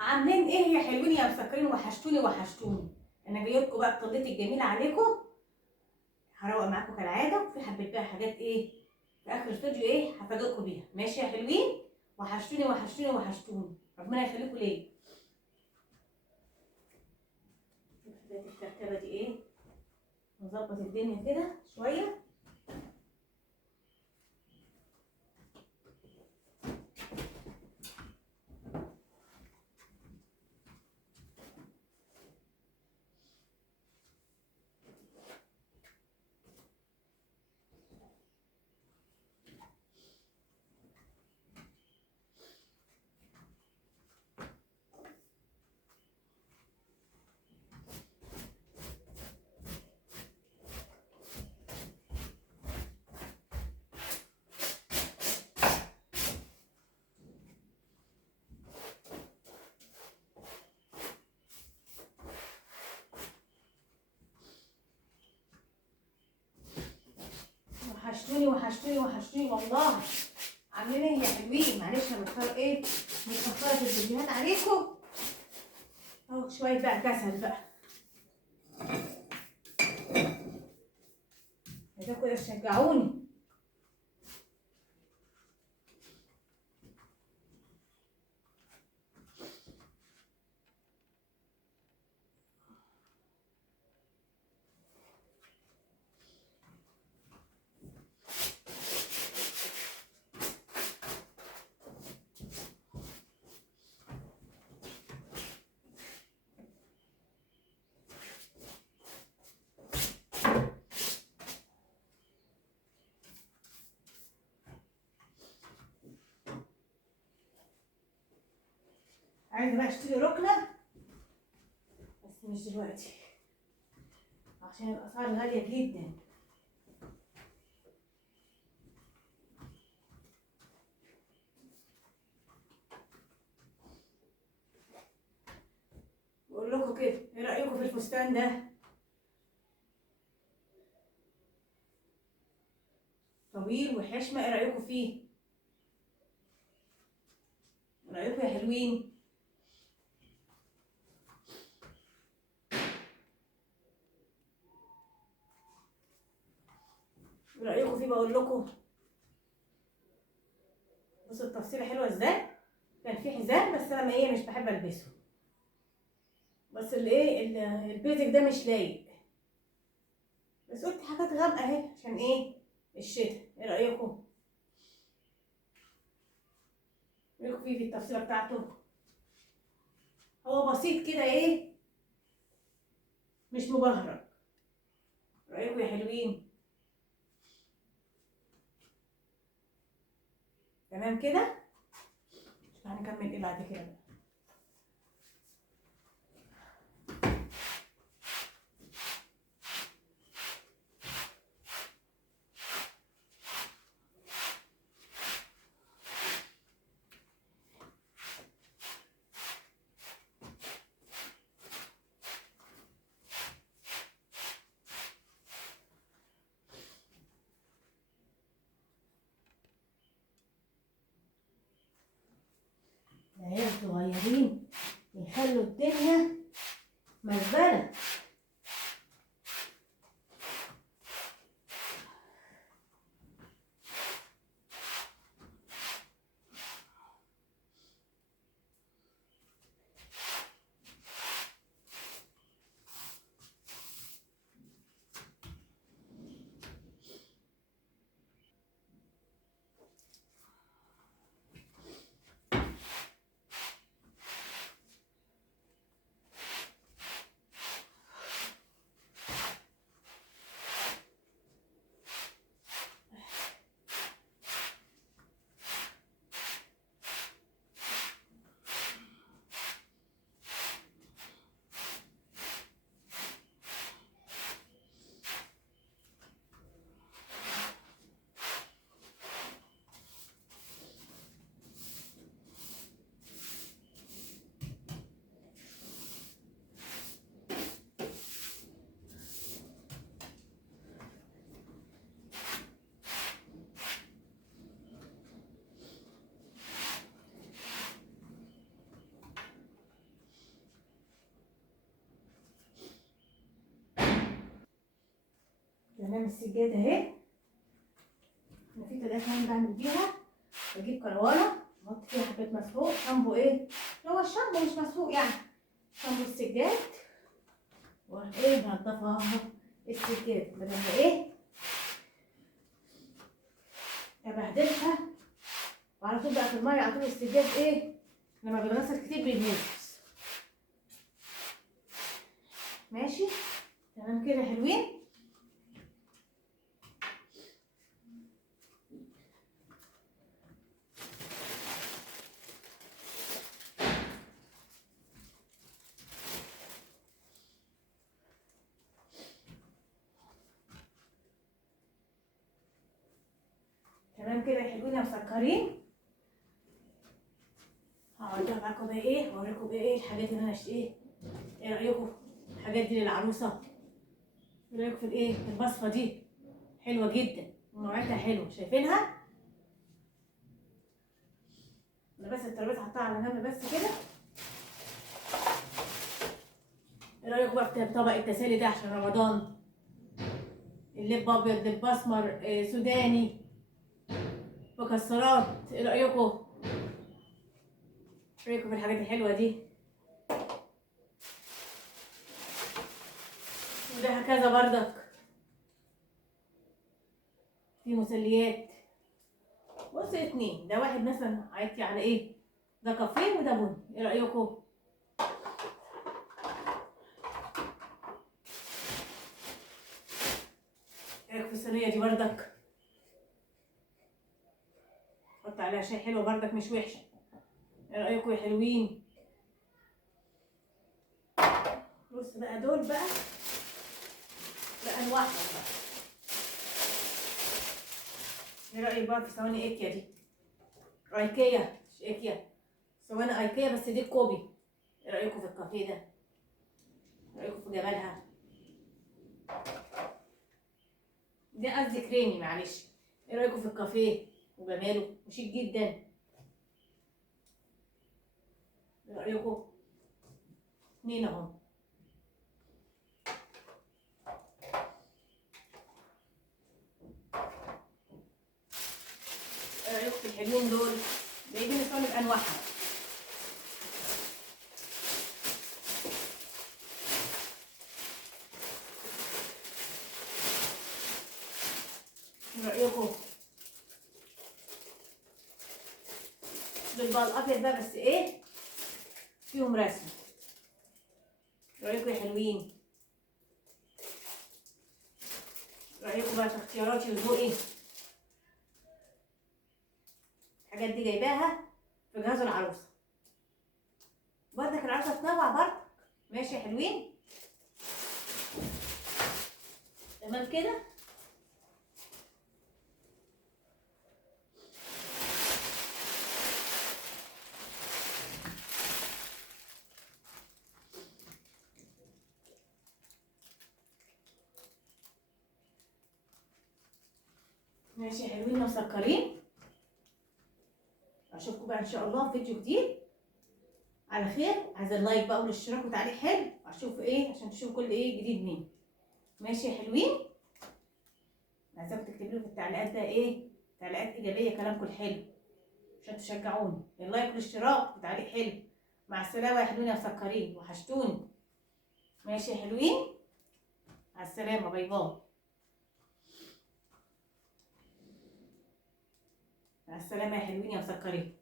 عاملين ايه يا حلوين يا مسكرين؟ وحشتوني وحشتوني. انا جايه لكم بقى بطلتي الجميله عليكم. هروق معاكم كالعاده، وفي حبه بقى حاجات ايه في اخر الفيديو ايه هفاجئكم بيها. ماشي يا حلوين؟ وحشتوني وحشتوني وحشتوني، ربنا يخليكم ليا. بدايه الكركبه دي ايه، نظبط الدنيا كده شويه. وحشتوني وحشتوني وحشتوني والله. عاملين ايه يا حلوين؟ معلش انا متأخرة في الفيديوهات عليكم اهو. شوية بقى كسل بقى، عايزاكم تشجعوني. عايزة بقى اشتري ركنة بس مش دلوقتي عشان الاسعار غالية جدا. بقول لكم كده، ايه رأيكم في الفستان ده؟ طويل وحشمة، ايه رأيكم فيه؟ ايه رأيكم يا حلوين؟ ايه رأيكم فيه؟ بقول لكم بصوا التفصيلة حلوة ازاي. كان فيه حزام بس انا ايه مش بحب البسه، بس البيزك ده مش لايق، بس قلت حاجات غامقة اهي عشان ايه الشتا. ايه رأيكم؟ ايه رأيكم فيه في التفصيلة بتاعته؟ هو بسيط كده ايه، مش مبهرج. رأيكم يا حلوين؟ تمام كده. هنكمل ايه بعد كده بقى. العيال الصغيرين يخلوا الدنيا مزبلة. قدام السجاده اهي. انا في طريقه كمان بعمل بيها، بجيب كروانه احط فيها حبه مسحوق شامبو ايه اللي هو الشامبو مش مسحوق يعني، شامبو السجاد، وايه بنضفها السجاد بدل ما ايه ابهدلها، وعلى طول بقى في الميه على طول السجاد ايه لما بيتغسل كتير بيبوظ. ماشي تمام كده حلوين. تمام كده حلوين يا مسكرين. هقعد معاكم بقى ايه اوريكم بقى ايه الحاجات اللي انا ايه رايكم الحاجات دي للعروسه؟ ايه رايكم في الايه الوصفه دي؟ حلوه جدا ونوعيتها حلوه، شايفينها؟ انا بس الترابيزه حطها على جنب بس كده. ايه رايكم بقى في طبق التسالي ده عشان رمضان؟ اللب ابيض، لب اسمر، سوداني، مكسرات. ايه رايكم؟ ايه رايكم في الحاجات الحلوه دي؟ وده هكذا بردك في مسليات. بص اتنين، ده واحد مثلا عايزتي على ايه؟ ده كافيه وده بني. ايه رايكم؟ ايه رايكم في الصينيه دي بردك؟ حط عليها شاي حلو بردك مش وحشه. ايه رايكم يا حلوين؟ بص بقى دول بقى بانواعهم بقى. ايه رايك بقى في صواني ايكيا دي؟ ايكيا مش ايكيا، صواني ايكيا بس دي كوبي. ايه رايكم في الكافيه ده؟ ايه رايكم في جمالها؟ دي قصدي كريمي معلش. ايه رايكم في الكافيه وجماله وشيك جدا؟ ايه رايكم؟ اتنين اهو. ايه رايكم في الحلوين دول؟ جايبين الصواني بانواعها. ايه رايكم؟ دول بقى الابيض بقى بس ايه فيهم رسم. ايه رايكم يا حلوين؟ رايكم بقى في اختياراتي وذوقي؟ الحاجات دي جايباها في جهاز العروسه، بردك العروسه تنوع بردك. ماشي يا حلوين؟ تمام كده. ماشي يا حلوين مسكرين. اشوفكم بقى ان شاء الله في فيديو جديد على خير. عايزه اللايك بقى والاشتراك وتعليق حلو، اشوف ايه عشان تشوفوا كل ايه جديد مني. ماشي يا حلوين؟ عايزاكم تكتبوا لي في التعليقات ده ايه تعليقات ايجابيه كلامكم الحلو عشان تشجعوني. اللايك والاشتراك وتعليق حلو. مع السلامه يا حلوين يا مسكرين، وحشتوني. ماشي يا حلوين؟ مع السلامه، باي باي. مع السلامه يا حلوين يا مسكرين.